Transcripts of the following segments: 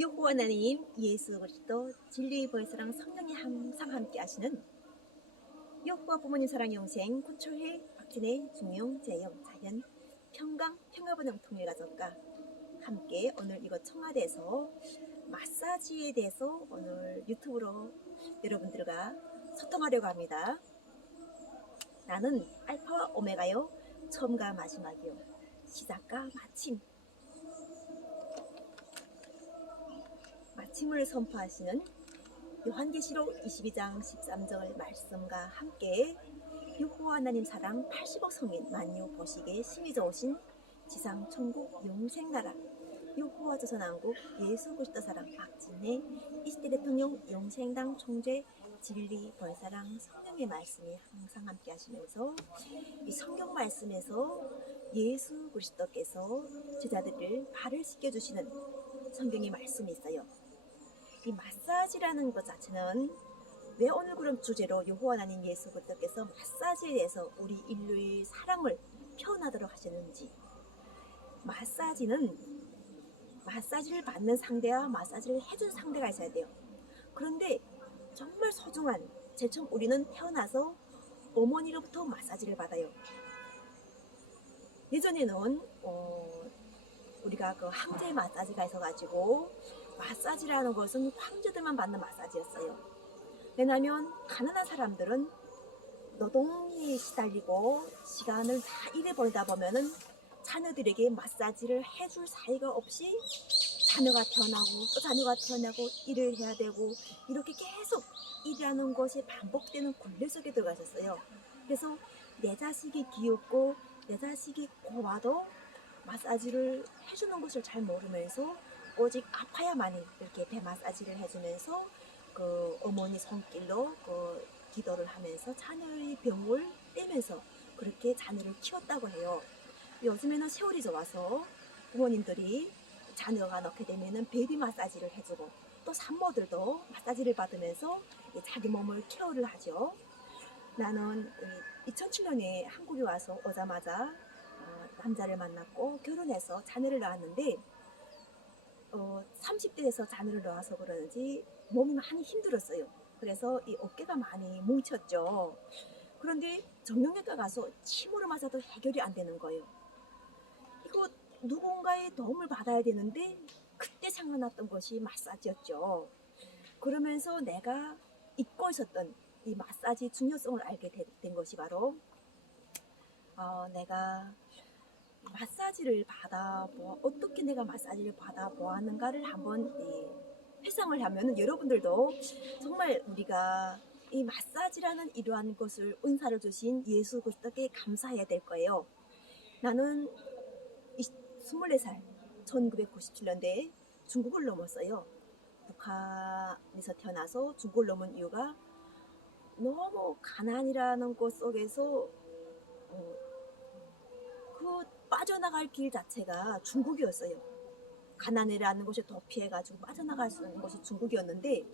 여호와 하나님 예수 그리스도 진리의 보혜사랑 성령이 항상 함께 하시는 여호와 부모님 사랑 영생 구초회 박진혜 중용 재영 자연 평강 평화번영 통일가정과 함께 오늘 이곳 청와대에서 마사지에 대해서 오늘 유튜브로 여러분들과 소통하려고 합니다. 나는 알파와 오메가요, 처음과 마지막이요, 시작과 마침을 선포하시는 요한계시록 22장 13절 말씀과 함께 여호와 하나님 사랑 80억 성인 만유 보시기에 심히 좋으신 지상 천국 영생나라 여호와 조선왕국 예수 그리스도 사랑 박진혜 20대 대통령 영생당 총재 진리 벌사랑 성령의 말씀이 항상 함께 하시면서 이 성경 말씀에서 예수 그리스도께서 제자들을 발을 씻겨주시는 성경의 말씀이 있어요. 이 마사지라는 것 자체는 왜 오늘 그런 주제로 여호와 하나님 예수 그리스도께서 마사지에 대해서 우리 인류의 사랑을 표현하도록 하셨는지, 마사지를 받는 상대와 마사지를 해준 상대가 있어야 돼요. 그런데 정말 소중한, 제처럼 우리는 태어나서 어머니로부터 마사지를 받아요. 예전에는 우리가 그 황제 마사지가 있어가지고 마사지라는 것은 황제들만 받는 마사지였어요. 왜냐하면 가난한 사람들은 노동에 시달리고 시간을 다 일에 보내다 보면은 자녀들에게 마사지를 해줄 사이가 없이 자녀가 태어나고 또 자녀가 태어나고 일을 해야 되고 이렇게 계속 일이라는 것이 반복되는 굴레 속에 들어가셨어요. 그래서 내 자식이 귀엽고 내 자식이 고와도 마사지를 해주는 것을 잘 모르면서 오직 아파야만 이렇게 배 마사지를 해주면서 그 어머니 손길로 그 기도를 하면서 자녀의 병을 떼면서 그렇게 자녀를 키웠다고 해요. 요즘에는 세월이 좋아서 부모님들이 자녀가 낳게 되면은 베이비 마사지를 해주고 또 산모들도 마사지를 받으면서 자기 몸을 케어를 하죠. 나는 2007년에 한국에 와서 오자마자 남자를 만났고 결혼해서 자녀를 낳았는데 30대에서 자녀를 낳아서 그런지 몸이 많이 힘들었어요. 그래서 이 어깨가 많이 뭉쳤죠. 그런데 정형외과 가서 침으로 맞아도 해결이 안 되는 거예요. 이거 누군가의 도움을 받아야 되는데 그때 생각났던 것이 마사지였죠. 그러면서 내가 잊고 있었던 이 마사지 중요성을 알게 된 것이 바로 내가 마사지를 어떻게 내가 마사지를 받아보았는가를 한번 회상을 하면 여러분들도 정말 우리가 이 마사지라는 이러한 것을 은사를 주신 예수 그리스도께 감사해야 될 거예요. 나는 24살 1997년대에 중국을 넘었어요. 북한에서 태어나서 중국을 넘은 이유가 너무 가난이라는 것 속에서 그 빠져나갈 길 자체가 중국이었어요. 가난이라는 것이 도피해가지고 빠져나갈 수 있는 것이 중국이었는데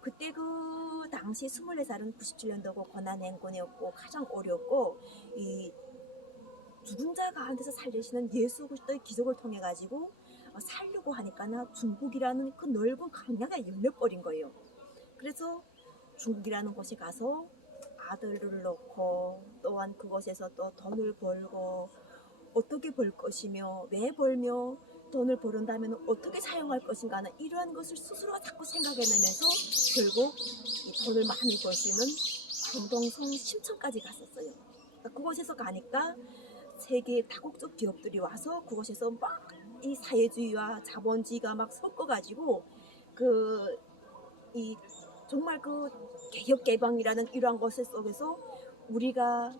그때 그 당시 24살은 97년도고 고난행군이었고 가장 어렵고 이 죽은 자 가운데서 살리시는 예수 그리스도의 기적을 통해 가지고 살려고 하니까 중국이라는 그 넓은 광야가 열려버린 거예요. 그래서 중국이라는 곳에 가서 아들을 놓고 또한 그곳에서 또 돈을 벌고 어떻게 벌 것이며 왜 벌며 돈을 벌은다면 어떻게 사용할 것인가 하는 이러한 것을 스스로 자꾸 생각해내면서 결국 이 돈을 많이 벌 수 있는 강동성 심천까지 갔었어요. 그곳에서 가니까 세계 다국적 기업들이 와서 그곳에서 막 이 사회주의와 자본주의가 막 섞어가지고 정말 그 개혁 개방이라는 이러한 것을 속에서 우리가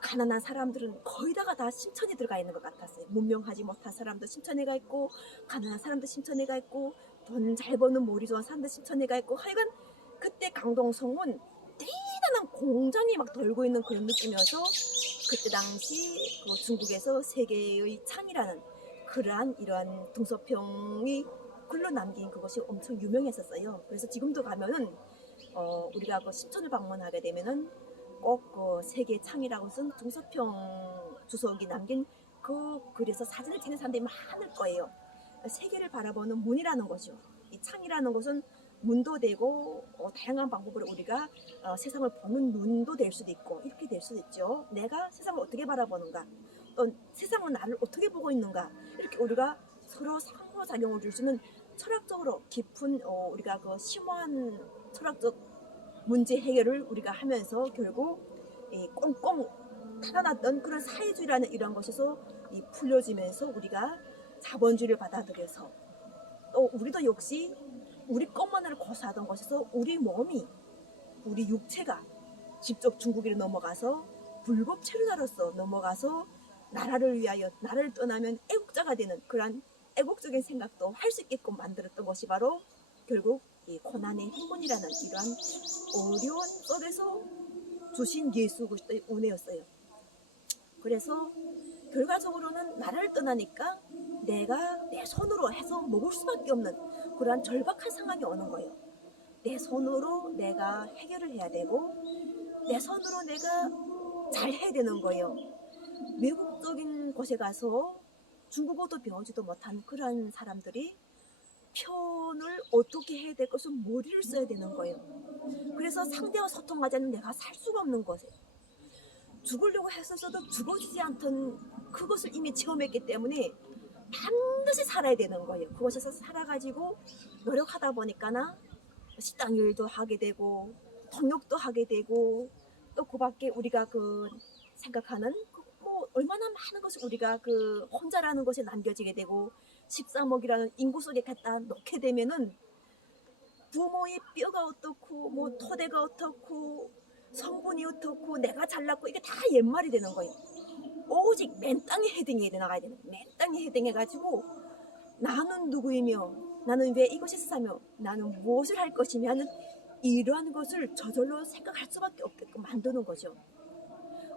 가난한 사람들은 거의 다 심천에 들어가 있는 것 같았어요. 문명하지 못한 사람도 심천에 가 있고 가난한 사람도 심천에 가 있고 돈 잘 버는 머리 좋은 사람도 심천에 가 있고 하여간 그때 강동성은 대단한 공장이 막 돌고 있는 그런 느낌이어서 그때 당시 그 중국에서 세계의 창이라는 그러한 이러한 등소평이 글로 남긴 그것이 엄청 유명했었어요. 그래서 지금도 가면은 우리가 그 심천을 방문하게 되면은 꼭 그 세계 창이라고 쓴 등소평 주석이 남긴 그 글에서 사진을 찍는 사람들이 많을 거예요. 세계를 바라보는 문이라는 거죠. 이 창이라는 것은 문도 되고 다양한 방법으로 우리가 세상을 보는 눈도 될 수도 있고 이렇게 될 수도 있죠. 내가 세상을 어떻게 바라보는가, 또 세상은 나를 어떻게 보고 있는가, 이렇게 우리가 서로 상호작용을 줄 수 있는 철학적으로 깊은 우리가 그 심오한 철학적 문제 해결을 우리가 하면서 결국 이 꽁꽁 타다놨던 그런 사회주의라는 이런 것에서 풀려지면서 우리가 자본주의를 받아들여서 또 우리도 역시 우리 것만을 고수하던 것에서 우리 몸이, 우리 육체가 직접 중국으로 넘어가서 불법 체류자로서 넘어가서 나라를 위하여, 나라를 떠나면 애국자가 되는 그런 애국적인 생각도 할 수 있게끔 만들었던 것이 바로 결국 이 고난의 행군이라는 이러한 어려운 속에서 주신 예수 그리스도의 은혜였어요. 그래서 결과적으로는 나라를 떠나니까 내가 내 손으로 해서 먹을 수밖에 없는 그러한 절박한 상황이 오는 거예요. 내 손으로 내가 해결을 해야 되고 내 손으로 내가 잘 해야 되는 거예요. 외국적인 곳에 가서 중국어도 배우지도 못한 그런 사람들이 표현을 어떻게 해야 될 것을 머리를 써야 되는 거예요. 그래서 상대와 소통하지 않으면 내가 살 수가 없는 것이에요. 죽으려고 했었어도 죽어지지 않던 그것을 이미 체험했기 때문에 반드시 살아야 되는 거예요. 그곳에서 살아가지고 노력하다 보니까나 식당 일도 하게 되고 통역도 하게 되고 또 그 밖에 우리가 그 생각하는 뭐 얼마나 많은 것을 우리가 그 혼자라는 것에 남겨지게 되고 13억이라는 인구 속에 갖다 놓게 되면은 부모의 뼈가 어떻고 뭐 토대가 어떻고 성분이 어떻고 내가 잘났고 이게 다 옛말이 되는 거예요. 오직 맨 땅에 헤딩해 나가야 되는, 맨 땅에 헤딩해가지고 나는 누구이며 나는 왜 이곳에서 사며 나는 무엇을 할 것이며 하는 이러한 것을 저절로 생각할 수밖에 없게끔 만드는 거죠.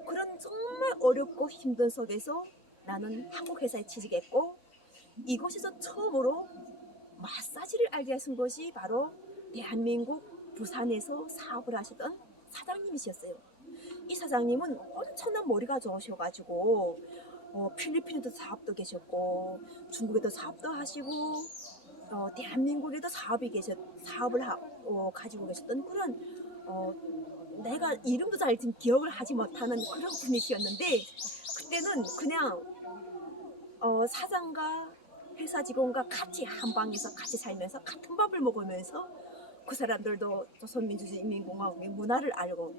그런 정말 어렵고 힘든 속에서 나는 한국 회사에 취직했고 이곳에서 처음으로 마사지를 알게 하신 것이 바로 대한민국 부산에서 사업을 하시던 사장님이셨어요. 이 사장님은 엄청난 머리가 좋으셔가지고 필리핀에도 사업도 계셨고 중국에도 사업도 하시고 대한민국에도 사업을 가지고 계셨던 그런 내가 이름도 잘 지금 기억을 하지 못하는 그런 분이셨는데 그때는 그냥 사장과 회사 직원과 같이 한 방에서 같이 살면서 같은 밥을 먹으면서 그 사람들도 조선민주주의인민공화국의 문화를 알고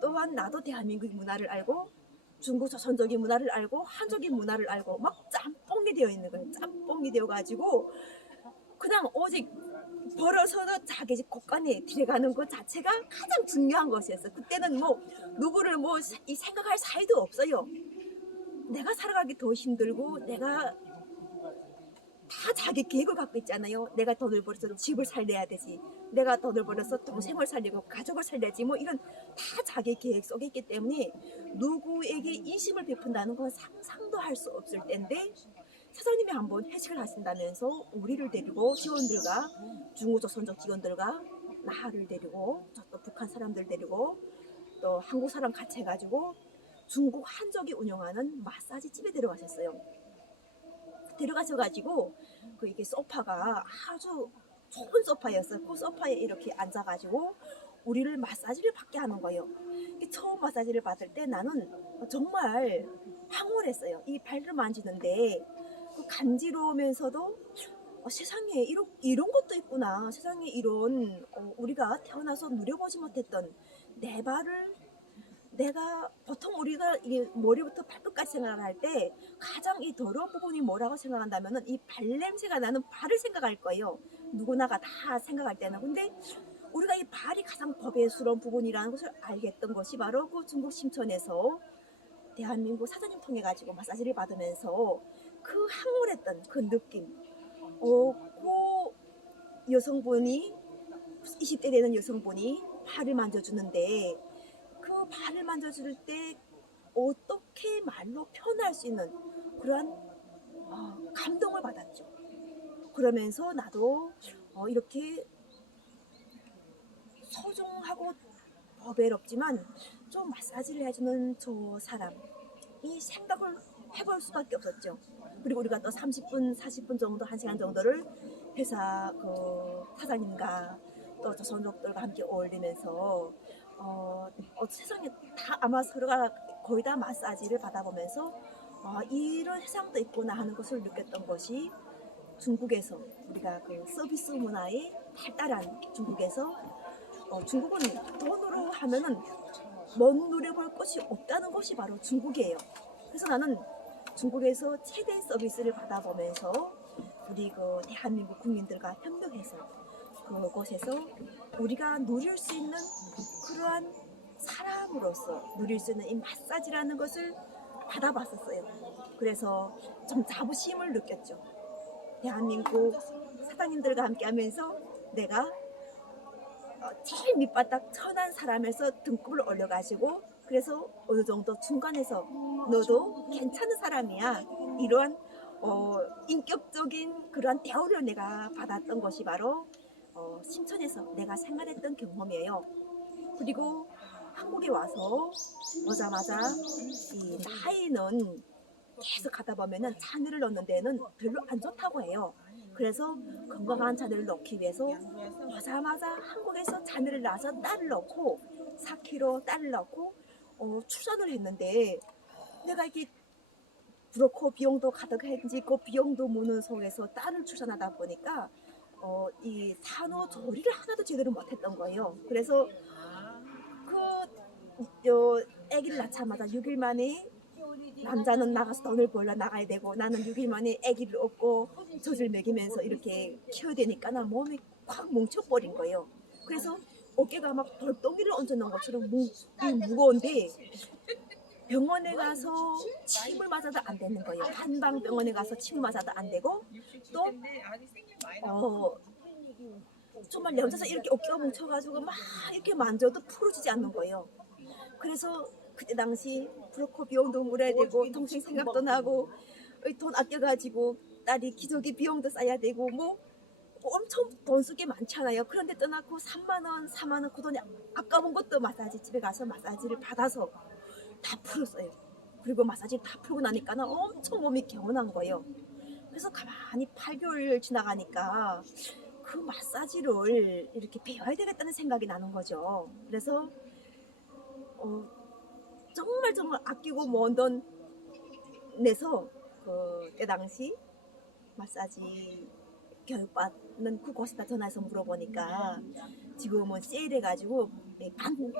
또한 나도 대한민국 문화를 알고 중국 조선족의 문화를 알고 한족의 문화를 알고 막 짬뽕이 되어 있는 거예요. 짬뽕이 되어가지고 그냥 오직 벌어서도 자기 집 곳간에 들어가는 것 자체가 가장 중요한 것이었어요. 그때는 뭐 누구를 뭐 이 생각할 사이도 없어요. 내가 살아가기 더 힘들고 내가 다 자기 계획을 갖고 있잖아요. 내가 돈을 벌어서 집을 살려야 되지. 내가 돈을 벌어서 동생을 살리고 가족을 살려야지. 뭐 이런 다 자기 계획 속에 있기 때문에 누구에게 인심을 베푼다는 건 상상도 할 수 없을 텐데 사장님이 한번 회식을 하신다면서 우리를 데리고 직원들과 중국조선족 직원들과 나를 데리고 또 북한 사람들 데리고 또 한국 사람 같이 해가지고 중국 한족이 운영하는 마사지 집에 데려가셨어요. 데려가셔가지고 그 이게 소파가 아주 좋은 소파였어요. 그 소파에 이렇게 앉아가지고 우리를 마사지를 받게 하는 거예요. 처음 마사지를 받을 때 나는 정말 황홀했어요. 이 발을 만지는데 그 간지러우면서도 세상에 이런 것도 있구나. 세상에 이런 우리가 태어나서 누려보지 못했던 내 발을 내가 보통 우리가 이게 머리부터 발끝까지 생각을 할 때 가장 이 더러운 부분이 뭐라고 생각한다면은 이 발냄새가 나는 발을 생각할 거예요. 누구나가 다 생각할 때는. 근데 우리가 이 발이 가장 법외스러운 부분이라는 것을 알겠던 것이 바로 그 중국 심천에서 대한민국 사장님 통해 가지고 마사지를 받으면서 그 황홀했던 그 느낌. 그 여성분이 20대 되는 여성분이 발을 만져주는데 그 발을 만져줄 때 어떻게 말로 표현할 수 있는 그러한 감동을 받았죠. 그러면서 나도 이렇게 소중하고 버베럽지만 좀 마사지를 해주는 저 사람이 생각을 해볼 수밖에 없었죠. 그리고 우리가 또 30분, 40분 정도, 1시간 정도를 회사 그 사장님과 또 조선족들과 함께 어울리면서 세상에 다 아마 서로가 거의 다 마사지를 받아보면서 이런 세상도 있구나 하는 것을 느꼈던 것이 중국에서 우리가 그 서비스 문화에 발달한 중국에서 중국은 돈으로 하면은 먼 누려볼 것이 없다는 것이 바로 중국이에요. 그래서 나는 중국에서 최대 서비스를 받아보면서 우리 그 대한민국 국민들과 협력해서 그곳에서 우리가 누릴 수 있는 그러한 사람으로서 누릴 수 있는 이 마사지라는 것을 받아봤었어요. 그래서 좀 자부심을 느꼈죠. 대한민국 사장님들과 함께 하면서 내가 제일 밑바닥 천한 사람에서 등급을 올려가지고 그래서 어느 정도 중간에서 너도 괜찮은 사람이야 이런 인격적인 그러한 대우를 내가 받았던 것이 바로 심천에서 내가 생활했던 경험이에요. 그리고 한국에 와서 오자마자 이 나이는 계속 가다 보면은 자녀를 넣는 데는 별로 안 좋다고 해요. 그래서 건강한 자녀를 넣기 위해서 오자마자 한국에서 자녀를 낳아서 딸을 낳고 4kg 딸을 낳고 출산을 했는데 내가 이게 그렇고 비용도 가득해지고 비용도 무는 속에서 딸을 출산하다 보니까 이 산후조리를 하나도 제대로 못했던 거예요. 그래서 아기를 낳자마자 6일 만에 남자는 나가서 돈을 벌러 나가야 되고 나는 6일 만에 아기를 얻고 젖을 먹이면서 이렇게 키워야 되니까 나 몸이 확 뭉쳐버린 거예요. 그래서 어깨가 막 돌덩이를 얹어놓은 것처럼 무거운데 병원에 가서 침을 맞아도 안 되는 거예요. 한방 병원에 가서 침 맞아도 안 되고 또 정말 염자서 이렇게 어깨가 뭉쳐가지고 막 이렇게 만져도 풀어지지 않는 거예요. 그래서 그때 당시 브로커 비용도 물어야 되고 동생 생각도 나고 돈 아껴가지고 딸이 기저귀 비용도 써야 되고 뭐 엄청 돈 쓰기 많잖아요. 그런데 떠나고 3만원, 4만원 그 돈이 아까운 것도 마사지 집에 가서 마사지를 받아서 다 풀었어요. 그리고 마사지를 다 풀고 나니까 엄청 몸이 개운한 거예요. 그래서 가만히 8개월 지나가니까 그 마사지를 이렇게 배워야 되겠다는 생각이 나는 거죠. 그래서 정말 아끼고 모은 돈 내서 그때 당시 마사지 교육받는 그곳에다 전화해서 물어보니까 지금은 세일해가지고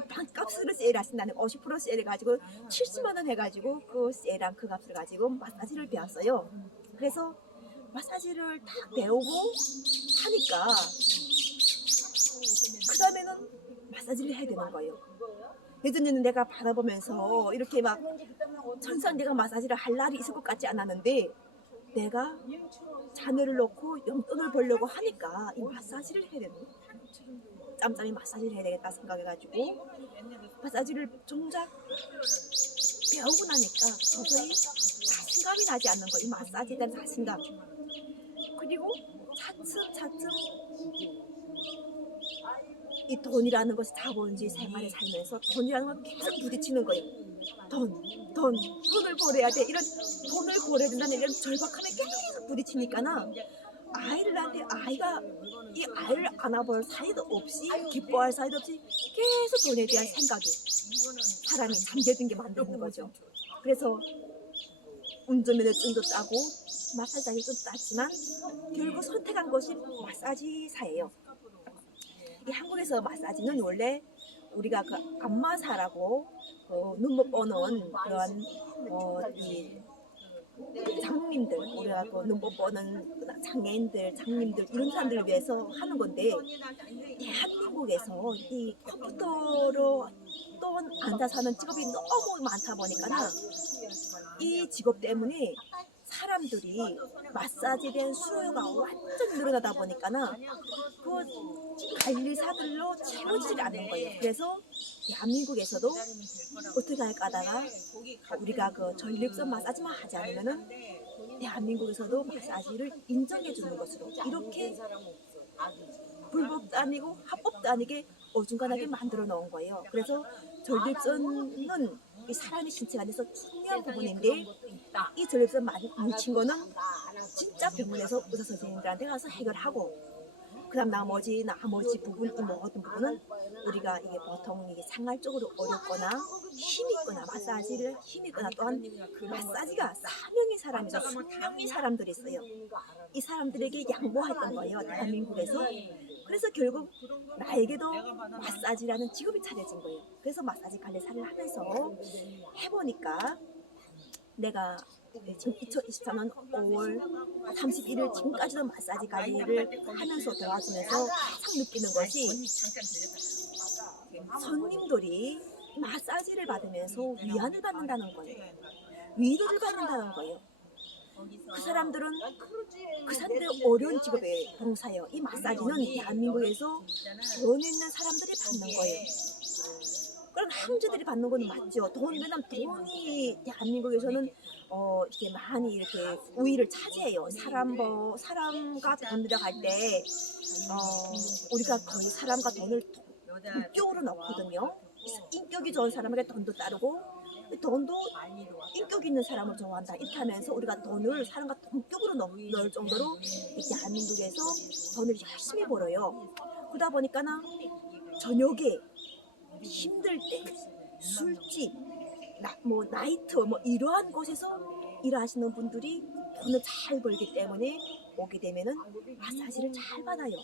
반값으로 세일하신다는 50% 세일해가지고 70만원 해가지고 그 세일한 그 값을 가지고 마사지를 배웠어요. 그래서 마사지를 딱 배우고 하니까 그 다음에는 마사지를 해야 되는 거예요. 예전에는 내가 받아보면서 이렇게 막 천선 내가 마사지를 할 날이 있을 것 같지 않았는데 내가 자녀를 놓고 용돈을 벌려고 하니까 이 마사지를 해야 되는 거예요. 짬짬이 마사지를 해야 되겠다 생각해가지고 마사지를 정작 배우고 나니까 도저히 자신감이 나지 않는 거예요. 이 마사지에 대한 자신감. 그리고 차츰 이 돈이라는 것이 자본주의 생활에 살면서 돈이라는 건 계속 부딪히는 거예요. 돈을 벌어야 돼. 이런 돈을 벌어야 된다는 이런 절박함에 계속 부딪히니까는 아이를 낳는데 아이가 이 아이를 안아볼 사이도 없이 기뻐할 사이도 없이 계속 돈에 대한 생각이 사람이 잠겨든 게 만드는 거죠. 그래서 운전면허증도 따고 마사지도 좀 땄지만 결국 선택한 것이 마사지사예요. 이 한국에서 마사지는 원래 우리가 그 안마사라고 눈못 보는 그런 이 장님들, 우리가 그 눈못 보는 장애인들, 장님들 이런 사람들을 위해서 하는 건데 대한민국에서 이 컴퓨터로 또 앉아서 하는 직업이 너무 많다 보니까 이 직업 때문에 사람들이 마사지에 대한 수요가 완전 늘어나다 보니까는 그 관리사들로 채워지지 않는 거예요. 그래서 대한민국에서도 어떻게 할까 하다가 우리가 그 전립선 마사지만 하지 않으면은 대한민국에서도 마사지를 인정해 주는 것으로 이렇게 불법도 아니고 합법도 아니게 어중간하게 만들어 놓은 거예요. 그래서 전립선은 이 사람의 신체 안에서 중요한 부분인데 이 전립선 많이 뭉친 거는 진짜 병원에서 의사 선생님들한테 가서 해결하고, 그다음 나머지 부분, 이 모든 부분은 우리가 이게 보통 이게 생활적으로 어렵거나 힘있거나 마사지를 힘있거나, 또한 마사지가 사명의 사람이죠. 숙명의 사람들이 있어요. 이 사람들에게 양보했던 거예요, 대한민국에서. 그래서 결국 나에게도 마사지라는 직업이 차려진 거예요. 그래서 마사지 관리사를 하면서 해보니까 내가 지금 2023년 5월 31일 지금까지도 마사지 관리를 하면서 도와주면서 가장 느끼는 것이, 손님들이 마사지를 받으면서 위안을 받는다는 거예요. 위로를 받는다는 거예요. 그 사람들은 어려운 직업의 봉사예요. 이 마사지는 대한민국에서 돈 있는 사람들이 받는 거예요. 그럼 형제들이 받는 건 맞죠. 왜냐면 돈이 대한민국에서는 이렇게 많이 이렇게 우위를 차지해요. 사람과 돈 들여갈 때 우리가 거의 사람과 돈을 인격으로 넣거든요. 인격이 좋은 사람에게 돈도 따르고, 돈도 인격 있는 사람을 좋아한다. 이렇게 하면서 우리가 돈을 사람과 동격으로 넣을 정도로 대한민국에서 돈을 열심히 벌어요. 그러다 보니까는 저녁에 힘들 때 술집, 나이트 이러한 곳에서 일하시는 분들이 돈을 잘 벌기 때문에 오게 되면은 마사지를 잘 받아요.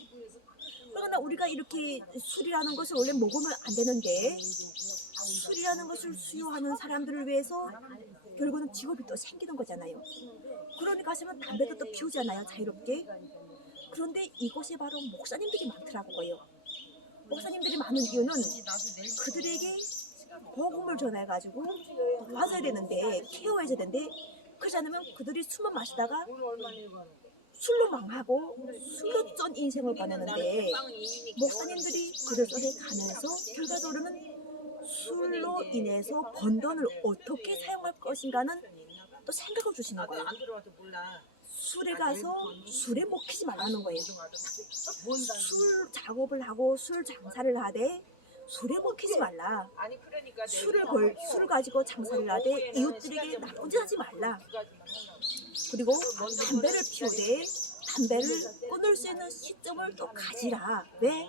그러나 우리가 이렇게 술이라는 것을 원래 먹으면 안 되는데, 술이라는 것을 수요하는 사람들을 위해서 결국은 직업이 또 생기는 거잖아요. 그러니까 하시면 담배도 또 피우잖아요, 자유롭게. 그런데 이곳에 바로 목사님들이 많더라고요. 목사님들이 많은 이유는 그들에게 복음을 전해가지고 도와줘야 되는데, 케어해줘야 되는데, 그렇지 않으면 그들이 술만 마시다가 술로 망하고 술로 쩐 인생을 보내는데, 목사님들이 그들 속에 가면서 결과적으로는 술로 인해서 번 돈을 어떻게 사용할 것인가는 또 생각을 주시는 거예요. 술에 가서 술에 먹히지 말라는 거예요. 술 작업을 하고 술 장사를 하되 술에 먹히지 말라. 술을 가지고 장사를 하되 이웃들에게 나쁜 짓 하지 말라. 그리고 담배를 피우되 담배를 끊을 수 있는 시점을 또 가지라. 왜?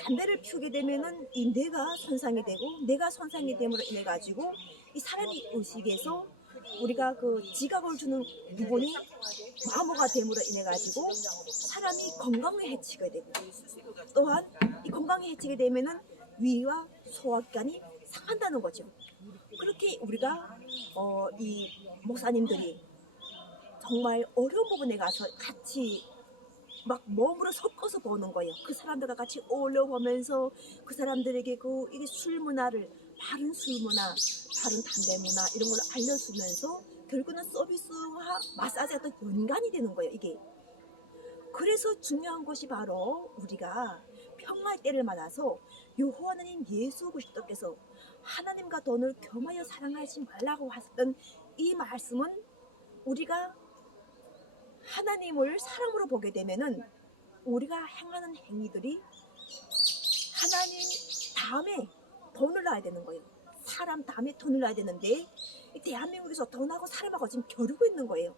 담배를 피우게 되면은 이 뇌가 손상이 되고, 뇌가 손상이 됨으로 인해 가지고 이 사람이 의식에서 우리가 그 지각을 주는 부분이 마모가 됨으로 인해 가지고 사람이 건강에 해치게 되고, 또한 이 건강에 해치게 되면은 위와 소화기관이 상한다는 거죠. 그렇게 우리가 이 목사님들이 정말 어려운 부분에 가서 같이 막 몸으로 섞어서 보는 거예요. 그 사람들과 같이 어울려 보면서 그 사람들에게 이게 술 문화를, 바른 술 문화, 바른 담배 문화 이런 걸 알려주면서 결국은 서비스와 마사지가 또 연관이 되는 거예요, 이게. 그래서 중요한 것이 바로 우리가 평화의 때를 맞아서 여호와 하나님 예수 그리스도께서 하나님과 돈을 겸하여 사랑하지 말라고 하셨던 이 말씀은, 우리가 하나님을 사랑으로 보게 되면은 우리가 행하는 행위들이 하나님 다음에 돈을 놔야 되는 거예요. 사람 다음에 돈을 놔야 되는데, 이 대한민국에서 돈하고 사람하고 지금 겨루고 있는 거예요.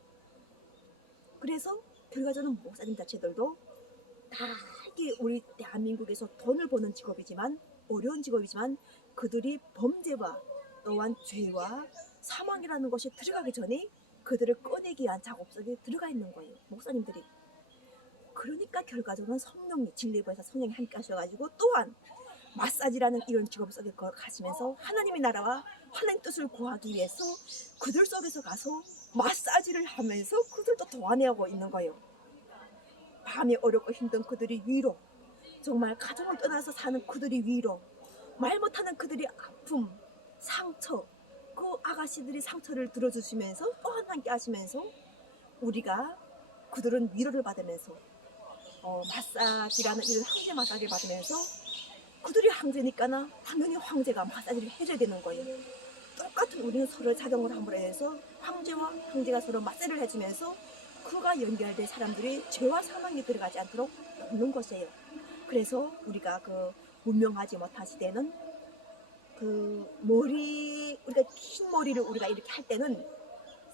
그래서 결과적으로 목사님 자체들도 다 이게 우리 대한민국에서 돈을 버는 직업이지만, 어려운 직업이지만, 그들이 범죄와 또한 죄와 사망이라는 것이 들어가기 전에 그들을 꺼내기 위한 작업 속에 들어가 있는 거예요, 목사님들이. 그러니까 결과적으로는 성령이, 진리부에서 성령이 함께 하셔가지고, 또한 마사지라는 이런 직업 속에 가시면서 하나님의 나라와 하나님 뜻을 구하기 위해서 그들 속에서 가서 마사지를 하면서 그들도 도와내고 있는 거예요. 밤에 어렵고 힘든 그들이 위로, 정말 가정을 떠나서 사는 그들이 위로, 말 못하는 그들이 아픔, 상처, 그 아가씨들이 상처를 들어주시면서 또한 함께 하시면서 우리가 그들은 위로를 받으면서 마사지라는 이런 황제 마사지를 받으면서, 그들이 황제니까는 당연히 황제가 마사지를 해줘야 되는 거예요. 똑같은 우리는 서로 작용을 함으로 해서 황제와 황제가 서로 마사지를 해주면서 그가 연결된 사람들이 죄와 사망에 들어가지 않도록 돕는 것이에요. 그래서 우리가 문명하지 못한 시대는 우리가 흰 머리를 우리가 이렇게 할 때는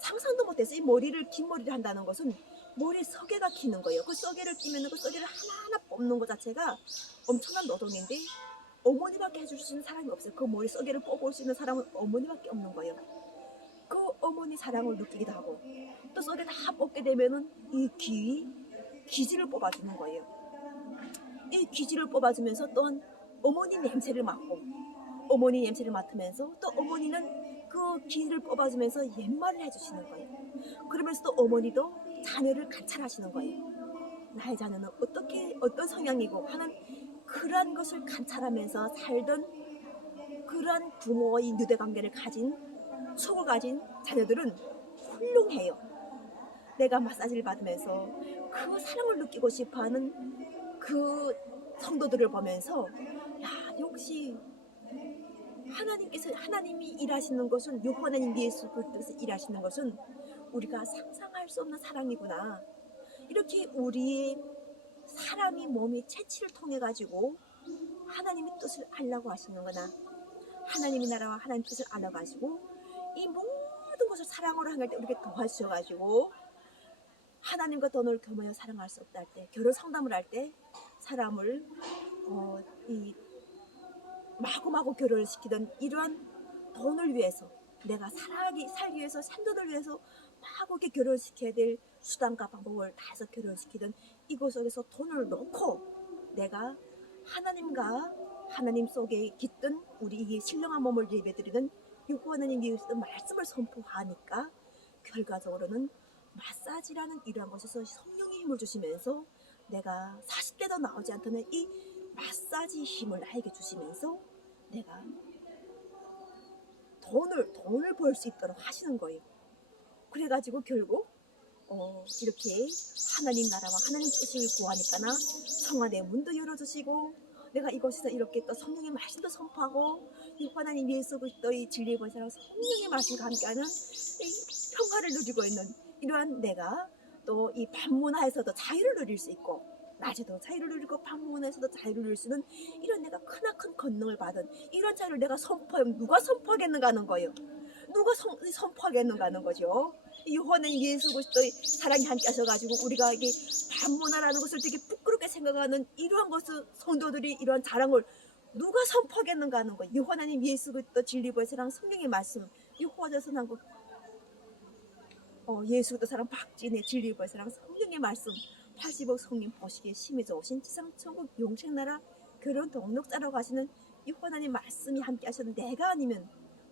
상상도 못했어요. 이 머리를 긴 머리를 한다는 것은 머리에 서개가 끼는 거예요. 그 서개를 끼면 그 서개를 하나하나 뽑는 것 자체가 엄청난 노동인데 어머니밖에 해줄 수 있는 사람이 없어요. 그 머리 서개를 뽑을 수 있는 사람은 어머니밖에 없는 거예요. 그 어머니 사랑을 느끼기도 하고 또 서개 다 뽑게 되면은 이 귀지를 뽑아주는 거예요. 이 귀지를 뽑아주면서 또한 어머니 냄새를 맡고 어머니 냄새를 맡으면서 또 어머니는 그 귀를 뽑아주면서 옛말을 해주시는 거예요. 그러면서 또 어머니도 자녀를 관찰하시는 거예요. 나의 자녀는 어떤 성향이고 하는 그러한 것을 관찰하면서 살던 그러한 부모의 유대관계를 가진 속을 가진 자녀들은 훌륭해요. 내가 마사지를 받으면서 그 사랑을 느끼고 싶어하는 그 성도들을 보면서 야 역시 하나님이 일하시는 것은 여호와 하나님 예수 그리스도께서 일하시는 것은 우리가 상상할 수 없는 사랑이구나. 이렇게 우리 사람이 몸의 채취를 통해 가지고 하나님의 뜻을 알라고 하시는구나. 하나님의 나라와 하나님 뜻을 알라고 하시고 이 모든 것을 사랑으로 행할 때 우리에게 도와주셔가지고 하나님과 돈을 겸하여 사랑할 수 없다 할 때 결혼 상담을 할 때 사람을 이 마구마구 결혼을 시키던 이러한 돈을 위해서 내가 살기 위해서 산도를 위해서 마구 이렇게 결혼시켜야 될 수단과 방법을 다 해서 결혼시키던 이곳 속에서 돈을 넣고 내가 하나님과 하나님 속에 깃든 우리 이 신령한 몸을 예배드리는 여호와 하나님 예수의 말씀을 선포하니까 결과적으로는 마사지라는 이러한 것에서 성령의 힘을 주시면서 내가 40대도 나오지 않다는 이 마사지 힘을 나에게 주시면서 내가 돈을 벌 수 있도록 하시는 거예요. 그래가지고 결국 이렇게 하나님 나라와 하나님 뜻을 구하니까나 성안의 문도 열어주시고 내가 이곳에서 이렇게 또 성령의 말씀도 선포하고 하나님 예수 그리스도의 진리의 권세랑 성령의 말씀과 함께하는 이 평화를 누리고 있는 이러한 내가 또 이 밤문화에서도 자유를 누릴 수 있고 낮에도 자유를 누리고 밤문화에서도 자유를 누릴 수 있는 이런 내가 크나큰 권능을 받은 이런 자유를 내가 선포하면 누가 선포하겠는가 하는 거예요. 누가 선포하겠는가 하는 거죠. 여호와는 예수 그리스도의 사랑이 함께 하셔가지고 우리가 이게 반문화라는 것을 되게 부끄럽게 생각하는 이러한 것을 성도들이 이러한 자랑을 누가 선포하겠는가 하는 거예요. 여호와님 예수 그리스도 진리의 사랑 성령의 말씀 여호와께서 난것 예수 그리스도 사랑 박진의 진리의 사랑 성령의 말씀 80억 성님 보시기에 심해져 오신 지상천국 용생나라 결혼 동력자라고 하시는 여호와님 말씀이 함께 하셨는데 내가 아니면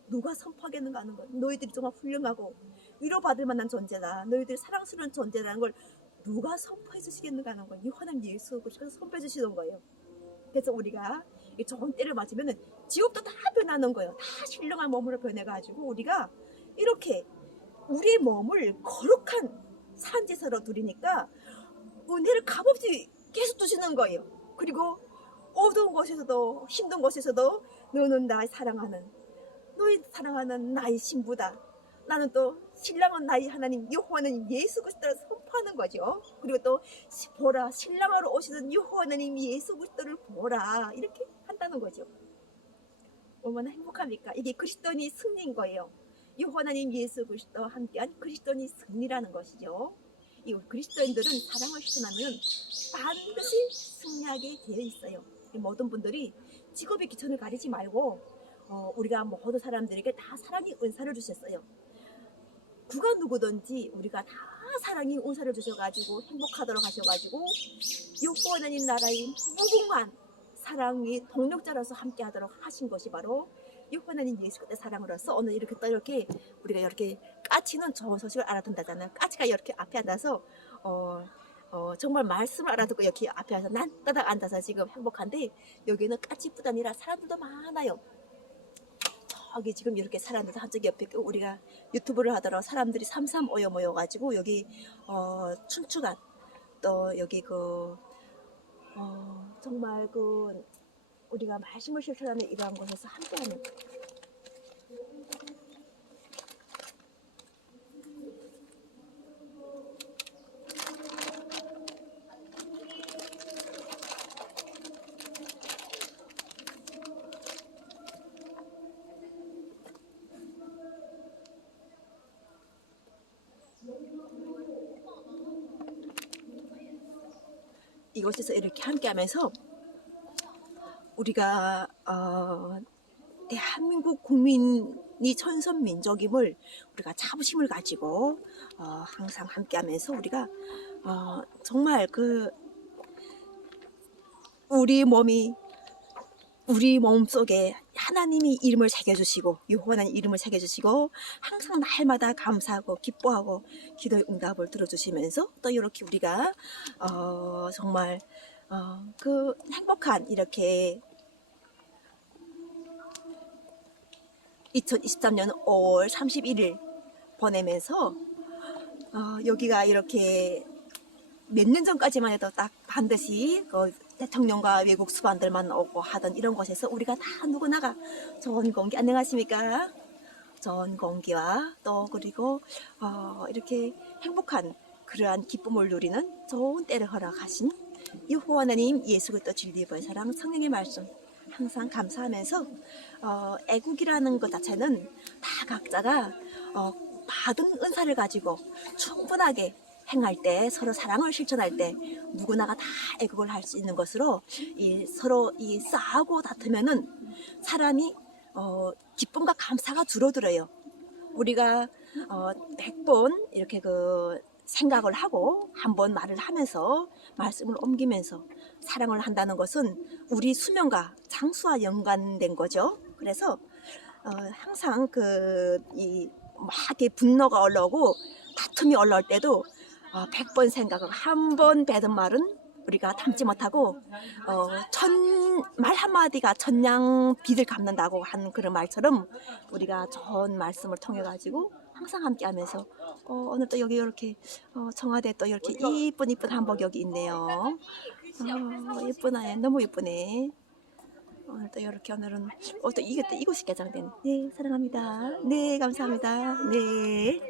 누가 선포하겠는가 하는 거예요. 너희들이 정말 훌륭하고 위로받을 만한 존재다. 너희들이 사랑스러운 존재라는 걸 누가 선포해 주시겠는가 하는 거예요. 하나님 예수 그리스도께서 선포해 주시는 거예요. 그래서 우리가 이 좋은 때를 맞으면 지옥도 다 변하는 거예요. 다 신령한 몸으로 변해가지고 우리가 이렇게 우리의 몸을 거룩한 산제사로 드리니까 은혜를 값없이 계속 주시는 거예요. 그리고 어두운 곳에서도 힘든 곳에서도 너는 나 사랑하는 너희 사랑하는 나의 신부다. 나는 또 신랑은 나의 하나님 여호와는 예수 그리스도를 선포하는 거죠. 그리고 또 보라 신랑으로 오시는 여호와 하나님 예수 그리스도를 보라 이렇게 한다는 거죠. 얼마나 행복합니까? 이게 그리스도인의 승리인 거예요. 여호와 하나님 예수 그리스도와 함께한 그리스도인의 승리라는 것이죠. 이 그리스도인들은 사랑을 실천하면 반드시 승리하게 되어 있어요. 모든 분들이 직업의 기천을 가리지 말고 우리가 모든 사람들에게 다 사랑의 은사를 주셨어요. 누가 누구든지 우리가 다 사랑의 은사를 주셔가지고 행복하도록 하셔가지고 여호와 하나님 나라의 무궁한 사랑의 동력자로서 함께하도록 하신 것이 바로 여호와 하나님 예수 그리스도의 사랑으로서 오늘 이렇게 또 이렇게 우리가 이렇게 까치는 좋은 소식을 알아듣는다잖아요. 까치가 이렇게 앞에 앉아서 정말 말씀을 알아듣고 여기 앞에 와서 난 따닥 앉아서 지금 행복한데 여기는 까치뿐 아니라 사람들도 많아요. 저기 지금 이렇게 사람들 한쪽 옆에 우리가 유튜브를 하더라도 사람들이 삼삼 오여 모여가지고 여기 춘추관 또 여기 정말 우리가 말씀을 실천하는 이러한 곳에서 함께하는 이곳에서 이렇게 함께하면서 우리가 대한민국 국민이 천선민족임을 우리가 자부심을 가지고 항상 함께하면서 우리가 정말 그 우리 몸 속에 하나님이 이름을 새겨주시고 여호와는 이름을 새겨주시고 항상 날마다 감사하고 기뻐하고 기도의 응답을 들어주시면서 또 이렇게 우리가 정말 그 행복한 이렇게 2023년 5월 31일 보내면서 여기가 이렇게 몇 년 전까지만 해도 딱 반드시 대통령과 외국 수반들만 오고 하던 이런 곳에서 우리가 다 누구나가 좋은 공기, 안녕하십니까? 좋은 공기와 또 그리고 이렇게 행복한 그러한 기쁨을 누리는 좋은 때를 허락하신 여호와 하나님 예수 그리스도 진리의 사랑 성령의 말씀 항상 감사하면서 애국이라는 것 자체는 다 각자가 받은 은사를 가지고 충분하게 행할 때 서로 사랑을 실천할 때 누구나가 다 애국을 할 수 있는 것으로 서로 싸우고 다투면은 사람이 기쁨과 감사가 줄어들어요. 우리가 100번 이렇게 생각을 하고 한 번 말을 하면서 말씀을 옮기면서 사랑을 한다는 것은 우리 수명과 장수와 연관된 거죠. 그래서 항상 막 분노가 올라오고 다툼이 올라올 때도 100번 생각을 한 번 뱉은 말은 우리가 담지 못하고 말 한마디가 천냥 빚을 갚는다고 하는 그런 말처럼 우리가 좋은 말씀을 통해 가지고 항상 함께 하면서 오늘 또 여기 이렇게 청와대 또 이렇게 이쁜 한복 여기 있네요. 예쁘네. 너무 예쁘네. 오늘 또 이렇게 오늘은 또 이것이 개장된 네 사랑합니다. 네 감사합니다. 네.